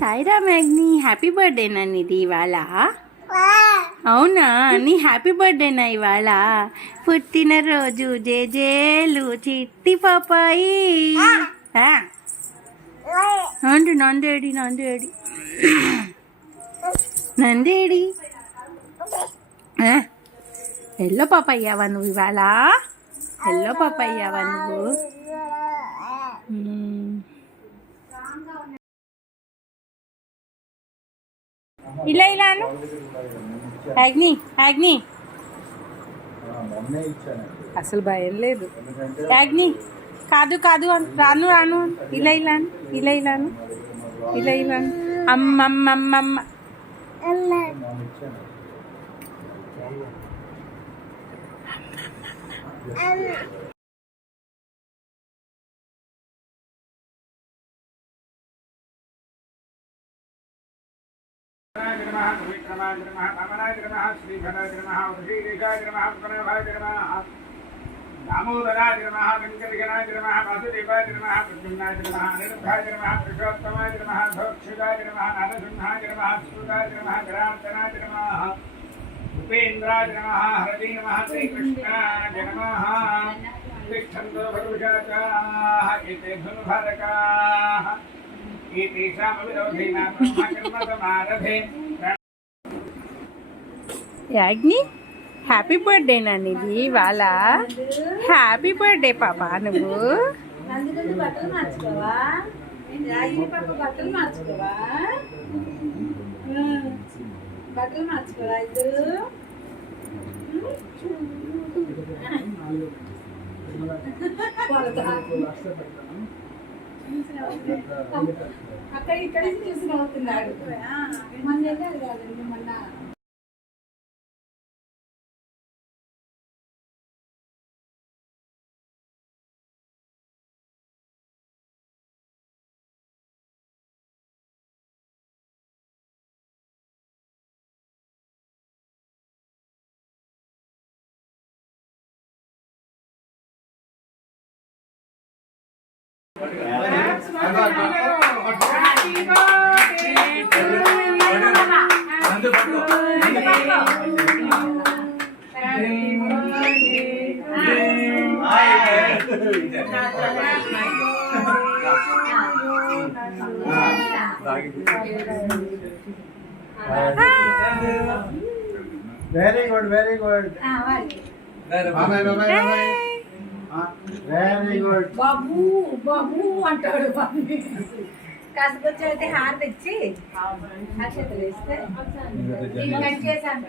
సాయిరా మ్యాగ్ని happy బర్త్డేనా నీది ఇవాళ? అవునా, నీ హ్యాపీ బర్త్డేనా ఇవాళ? పుట్టినరోజు జేజేలు చిట్టి పాపాయి అంటు నందేడి నందేడి నందేడి ఎల్లో పాప అయ్యావా నువ్వు ఇవాళ? ఎల్లో పాప అయ్యావా నువ్వు? ఇలా ఇలాను అగ్ని అగ్ని అసలు భయం లేదు. అగ్ని కాదు కాదు రాను రాను ఇలా ఇలాను ఇలా ఇలాను ఇలా ఇలాను అమ్మమ్మమ్మమ్మ दामोदराय नमः वेंकटगिराय नमः वासुदेवाय नमः प्रद्युम्नाय नमः अनिरुद्धाय नमः पुरुषोत्तमाय नमः धोक्षुदाय नमः नारसिंहाय नमः सुदाय नमः जनार्दनाय नमः उपेन्द्राय नमः हरये नमः श्रीकृष्णाय नमः तिष्ठन्तु भरुषाचाः एते धनुर्धारकाः एतेषामविरोधेन ब्रह्मकर्मसमारभे యాగ్ని హ్యాపీ బర్త్డేనా నీది ఇవాళ? హ్యాపీ బర్త్డే పాప. నువ్వు బట్టలు మార్చుకోవా? బట్టలు మార్చుకోవా? బట్టలు మార్చుకోవా ఇద్దరు? అక్కడ ఇక్కడ చూసి నవ్వుతున్నాడు. మన దగ్గర కాదండి మొన్న very good very good very good బాబు బాబు అంటాడు. కాసుకొచ్చి అయితే హార్ తెచ్చి అక్షతలు వేస్తే కట్ చేశాను.